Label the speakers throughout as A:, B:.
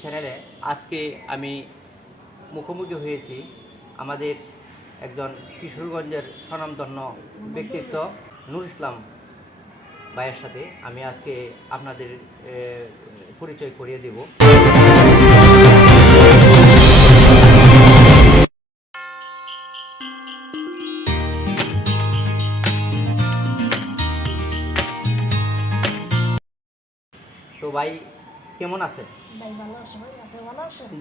A: চ্যানেলে আজকে আমি মুখোমুখি হয়েছি আমাদের একজন কিশোরগঞ্জের স্বনামধন্য ব্যক্তিত্ব নূর ইসলাম ভাইয়ের সাথে আমি আজকে আপনাদের পরিচয় করিয়ে দেব। তো ভাই কেমন আছেন?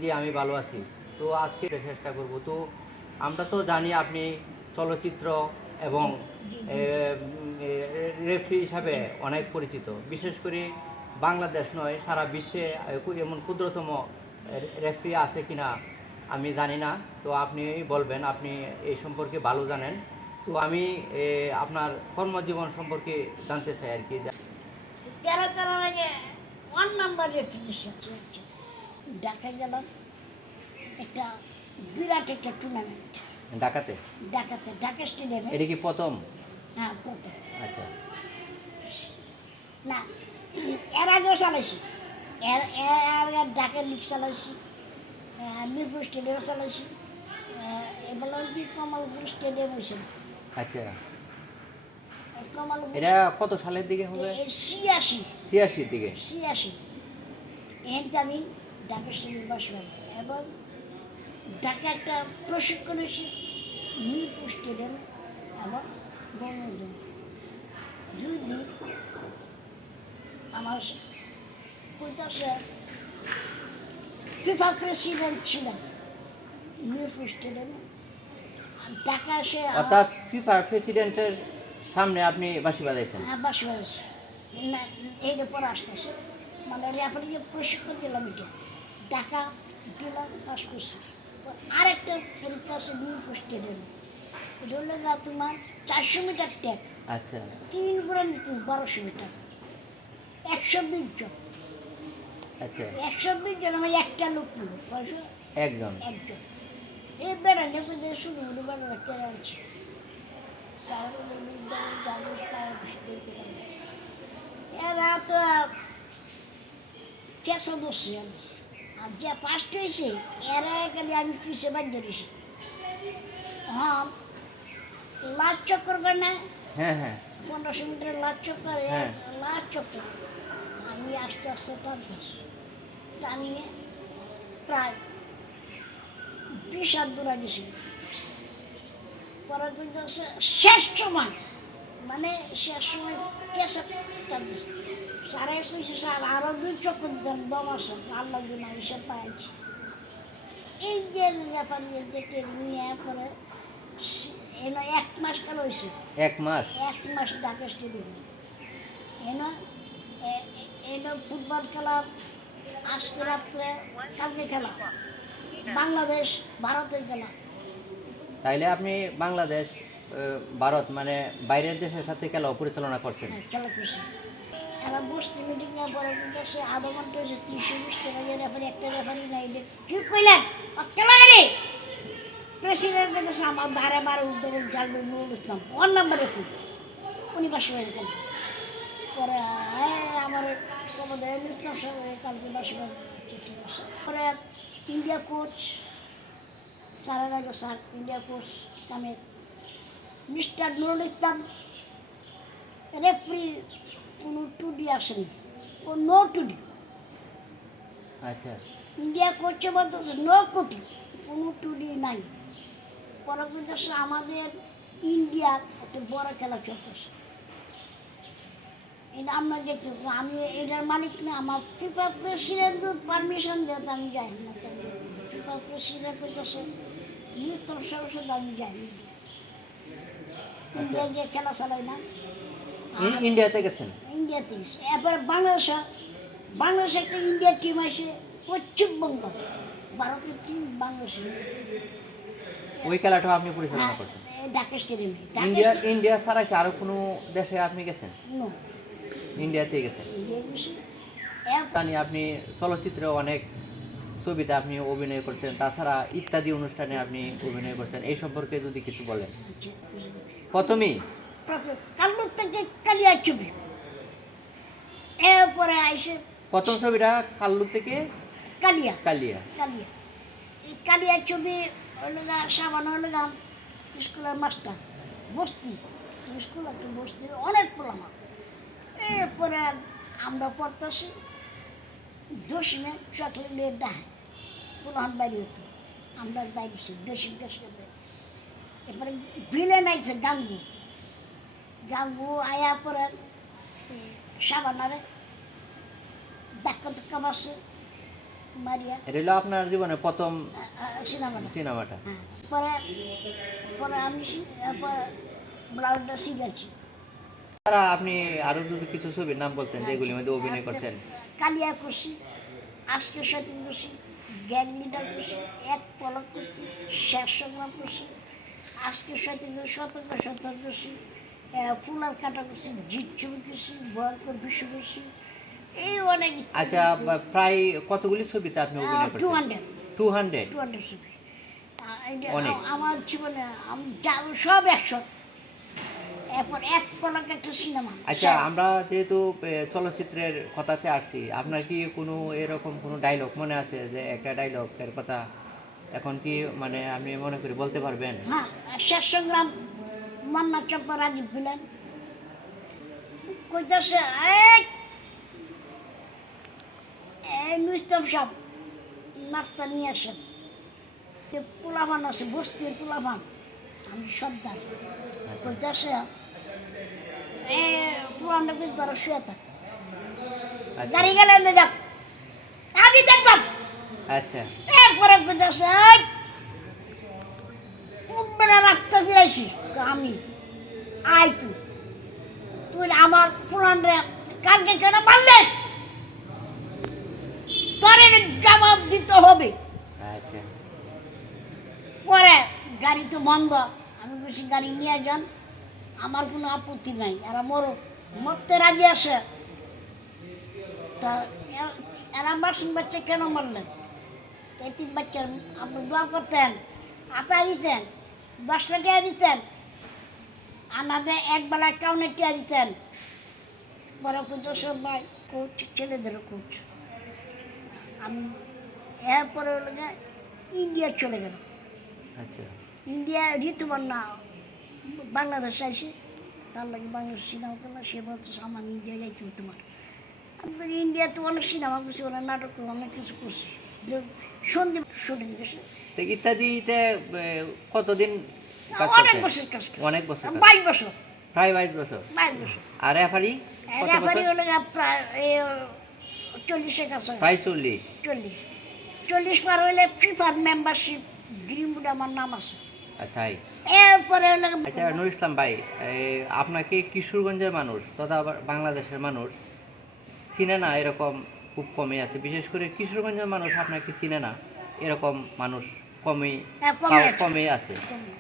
A: জি আমি ভালো আছি। তো আজকে চেষ্টা করব তো আমরা তো জানি আপনি চলচ্চিত্র এবং রেফারি হিসাবে অনেক পরিচিত। বিশেষ করে বাংলাদেশ নয় সারা বিশ্বে এমন ক্ষুদ্রতম রেফারি আছে কিনা আমি জানি না। তো আপনি বলবেন আপনি এই সম্পর্কে ভালো জানেন। তো আমি আপনার কর্মজীবন সম্পর্কে জানতে চাই আর কি।
B: তেরো ওয়ান নাম্বার রেফ্রিজারেশন ঢাকা গেলাম একটা বিরাট একটা টুর্নামেন্ট
A: ঢাকাতে?
B: ঢাকাতে ঢাকা স্টেডিয়ামে
A: এটা কি প্রথম?
B: হ্যাঁ প্রথম।
A: আচ্ছা।
B: না এর আগেও চালাইছি। এর এর আগে ঢাকা লিগ চালাইছি মিরপুর স্টেডিয়ামে চালাইছি এবার কি কমলপুর স্টেডিয়াম হয়েছিল
A: আচ্ছা।
B: কমলপুর
A: এটা কত সালের দিকে হবে?
B: এই ছিয়াশি
A: দিকে।
B: ছিয়াশি। এতে আমি ঢাকা বসবাস এবং ঢাকা একটা প্রশিক্ষণ এসে মিরপুর স্টেডিয়ামে এবং গণমাধ্যমে দুই দিন আমার কইতাছে ফিফা প্রেসিডেন্ট ছিলেন মিরপুর স্টেডিয়ামে। ঢাকা আমার-
A: অর্থাৎ ফিফার প্রেসিডেন্টের সামনে আপনি বাঁশি বাজাইছেন।
B: হ্যাঁ বাস বাস না এইটা পরে আসতেছে। মানে রেফারি প্রশিক্ষণ দিলাম এটা টাকা দিলাম পাস করছি। আরেকটা পরীক্ষা আছে নিউ এটা হলো তোমার চারশো মিটার ট্যাপ
A: আচ্ছা।
B: তিন গুণ বারোশো মিটার একশো বিশ জন।
A: আচ্ছা।
B: একশো বিশ জন আমার একটা লোক নিল পয়সা
A: একজন।
B: একজন। এই বেড়া নেবে যে শুধু শুধু বেড়া রাখতে আনছে সারা জালুস পাওয়া এরা তো কেসা বসছে? আর যে ফার্স্ট হয়েছে? এরা এখানে আমি ফিসে বাদ ধরেছি হ্যাঁ লাল চক্কর করে না?
A: হ্যাঁ হ্যাঁ।
B: পনেরোশো মিটার লাল চক্কর
A: হ্যাঁ।
B: লাল চক্কর। আমি আস্তে আস্তে টানতেছি টানিয়ে প্রায় বিশ হাত দূর গেছি পরে কিন্তু শেষ সময়। মানে শেষ সময় কেসে টানতেছি? স্যারে কইছে স্যার আরও দুই চক্কর দিতেন দম আছে। আল্লাহ দিন হিসেব পাইছি। এই যে রেফারি যে ট্রেনিং নিয়ে পরে এনে এক মাস কাল হয়েছে
A: এক মাস?
B: এক মাস ঢাকা স্টেডিয়ামে। এনা এনা ফুটবল খেলা আজকে রাত্রে কালকে খেলা। বাংলাদেশ ভারতের খেলা।
A: তাইলে আপনি বাংলাদেশ ভারত মানে বাইরের দেশের সাথে খেলা পরিচালনা করছেন?
B: হ্যাঁ, খেলা খুশি এরা বসতে মিটিং এর পরে কিন্তু সে আধা ঘণ্টা হয়েছে তিনশো বিশ টাকা যে রেফারি একটা রেফারি নাই দে কি কইলেন? খেলা রে প্রেসিডেন্ট কাছে আমার বারে বারে উদ্যোগ জালবে নুরুল ইসলাম ওয়ান নাম্বারে কি? উনি বাসে বাড়ি পরে আমার দেয় ইসলাম কালকে বাসে ঠিক পরে ইন্ডিয়া কোচ স্যারের স্যার ইন্ডিয়া কোচ কামে মিস্টার নুরুল ইসলাম রেফারি কোনো টুডি আসেনি। ও নো টুডি।
A: আচ্ছা।
B: ইন্ডিয়া করছে বলতেছে নো কোটি। কোনো টুডি নাই। পরবর্তী আমাদের ইন্ডিয়ার একটা বড় খেলা চলতেছে। এটা আমরা দেখতে আমি এটার মালিক না আমার ফিফা প্রেসিডেন্ট পারমিশন দিতে আমি যাই না। ফিফা প্রেসিডেন্ট করতেছে নিউটন সাথে আমি যাই না। ইন্ডিয়া গিয়ে খেলা চালাই না।
A: ইন্ডিয়াতে গেছেন?
B: ইন্ডিয়াতে গেছে। এরপরে বাংলাদেশে বাংলাদেশে একটা ইন্ডিয়ার টিম আসে পশ্চিমবঙ্গ ভারতের টিম বাংলাদেশে
A: ওই খেলাটাও আপনি পরিচালনা
B: হ্যাঁ
A: করছেন?
B: ঢাকা স্টেডিয়ামে
A: ইন্ডিয়া ইন্ডিয়া ছাড়া কি আরও কোনো দেশে আপনি গেছেন? ইন্ডিয়াতে গেছেন? জানি আপনি চলচ্চিত্রে অনেক ছবিতে আপনি অভিনয় করছেন তাছাড়া ইত্যাদি অনুষ্ঠানে আপনি অভিনয় করছেন এই সম্পর্কে যদি কিছু বলেন। প্রথমেই
B: কাল্লুর থেকে কালিয়ার ছবি। এরপরে আইসে
A: প্রথম ছবিটা কাল্লু থেকে
B: কালিয়া।
A: কালিয়া।
B: কালিয়া। এই কালিয়ার ছবি হলো গা সাবান হলো গা স্কুলের মাস্টার বস্তি। স্কুল একটা বস্তি অনেক পোলামা। এরপরে আমরা পড়তেছি দশমে চকলেটের ডাহে। পোলাহান বাড়ি হতো। আমরা বাইরে দশম দশমে এরপরে বিলে নাইছে গাঙ্গু গাঙ্গু আয়া পরে এই সাবানারে ধাক্কা ধাক্কা মারছে মারিয়া।
A: এটা হলো আপনার জীবনে প্রথম
B: সিনেমাটা।
A: সিনেমাটা।
B: হ্যাঁ পরে পরে আমি ব্লাউজটা শিখেছি
A: তারা আপনি আরও যদি কিছু ছবির নাম বলতেন যেগুলির মধ্যে অভিনয় করছেন।
B: কালিয়া করছি আজকে সতীন করছি গ্যাং লিডার করছি এক পলক করছি শেষ সংগ্রাম করছি আজকে সতীন সতর্ক সতর্ক আহ, ফুলার কাটা করছি জিত ছবি করছি ভয়ঙ্কর বিশ্ব করছি। এই অনেক
A: আচ্ছা প্রায় কতগুলি ছবিতে আপনি অভিনয়
B: two hundred
A: two hundred
B: two hundred ছবি। আমার জীবনে আমি যা- সব একশো। এরপর এক পলক একটা সিনেমা।
A: আচ্ছা আমরা যেহেতু চলচ্চিত্রের কথাতে আসছি আপনার কি কোনো এরকম কোনো ডায়লগ মনে আছে যে একটা ডায়লগ এর কথা? এখন কি মানে আপনি মনে করি বলতে পারবেন?
B: হ্যাঁ শেষ সংগ্রাম। মান্না চম্পা রাজীব দিলেন কইতাছে এই! সব নাস্তা নিয়ে আসেন। যে পোলাভান আছে বস্তির পোলাভান আমি সর্দার। কইতাছে এ কিন্তু ধরো শুয়ে থাক।
A: আচ্ছা।
B: গাড়ি গেলে যাক আমি দেখতাম
A: আচ্ছা।
B: এরপরে কইতাছে রাস্তা ফিরাইছি। আমি। আয় তুই। তুই আমার পুরানরে কালকে কেন পারলে তোর জবাব দিতে হবে।
A: আচ্ছা।
B: পরে গাড়ি তো বন্ধ। আমি বলছি গাড়ি নিয়ে যান। আমার কোনো আপত্তি নাই। এরা মরো মরতে রাজি আসে তা এরা বাসন বাচ্চা কেন মারলেন? এই তিন বাচ্চার আপনি দোয়া করতেন আতা দিতেন দশটা টিয়া দিতেন। আনাদে এক বেলা কাউনে টিয়া দিতেন। বড় পুজো সবাই কোচ ছেলেদেরও কোচ আমি এরপরে হলো যে ইন্ডিয়া চলে গেল।
A: আচ্ছা।
B: ইন্ডিয়া ঋতুবর্ণা বাংলাদেশ আসে। তার লাগে বাংলাদেশ সিনেমা করলাম সে বলছে আমার ইন্ডিয়া যাইতে তোমার। আমি ইন্ডিয়া তো অনেক সিনেমা করছি অনেক নাটক অনেক কিছু করছি। যে সন্দীপ শুটিং গেছে।
A: ইত্যাদিতে কতদিন
B: অনেক বছর কাজ
A: অনেক বছর
B: বাইশ বছর।
A: প্রায় বাইশ বছর।
B: বাইশ বছর।
A: আর রেফারি?
B: রেফারি হলো প্রায় চল্লিশের কাছে
A: প্রায় চল্লিশ।
B: চল্লিশ। চল্লিশ পার হইলে ফিফার মেম্বারশিপ গ্রিনউড আমার নাম আছে। এরপরে
A: আচ্ছা নুর ইসলাম ভাই আপনাকে কিশোরগঞ্জের মানুষ তথা বাংলাদেশের মানুষ চিনে না এরকম খুব কমই আছে। বিশেষ করে কিশোরগঞ্জের মানুষ আপনাকে চিনে না এরকম মানুষ। কমই
B: হ্যাঁ, কমই আছে।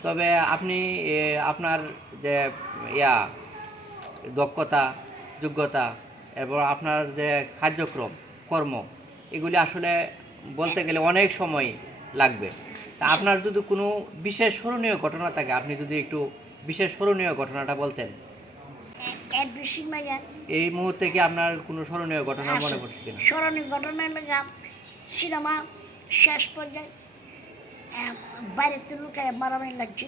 A: তবে আপনি আপনার যে ইয়া দক্ষতা যোগ্যতা এবং আপনার যে কার্যক্রম কর্ম এগুলি আসলে বলতে গেলে অনেক সময় লাগবে। তা আপনার যদি কোনো বিশেষ স্মরণীয় ঘটনা থাকে আপনি যদি একটু বিশেষ স্মরণীয় ঘটনাটা বলতেন। এই মুহূর্তে কি আপনার কোনো স্মরণীয় ঘটনা মনে পড়ছে কিনা?
B: স্মরণীয় ঘটনা সিনেমা শেষ পর্যায়ে বাইরেতে লুকায় মারামারি লাগছে।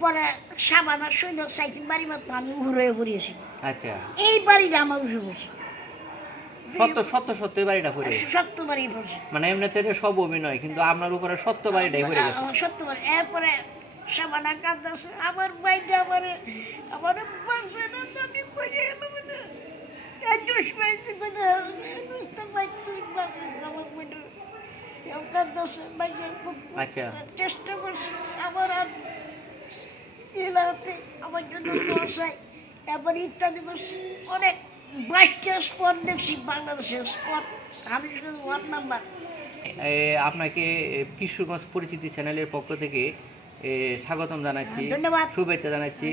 B: পরে সাবানা সৈন্য চাইছি বাড়ি মতো আমি উড়ে পড়িয়েছি
A: আচ্ছা।
B: এই বাড়িটা আমার উঠে পড়ছে।
A: সত্য সত্য সত্য বাড়িটা পড়ে।
B: সত্য বাড়ি পড়ছে।
A: মানে এমনিতে এটা সব অভিনয় কিন্তু আপনার উপরে সত্য বাড়িটাই পড়ে গেছে।
B: সত্য বাড়ি। এরপরে সাবানা কাঁদতেছে আমার বাইরে আমার আমার বাসে না আমি পড়ে গেলাম না। তুই বাসে আমার বাইরে
A: আচ্ছা।
B: চেষ্টা করছি। আমার আর আমার জন্য এরপর ইত্যাদি করছি। অনেক বাইশটা স্পট দেখছি বাংলাদেশের স্পট। আমি শুধু ওয়ান নাম্বার।
A: আপনাকে কিশোরগঞ্জ পরিচিতি চ্যানেলের পক্ষ থেকে স্বাগতম জানাচ্ছি
B: ধন্যবাদ।
A: শুভেচ্ছা জানাচ্ছি।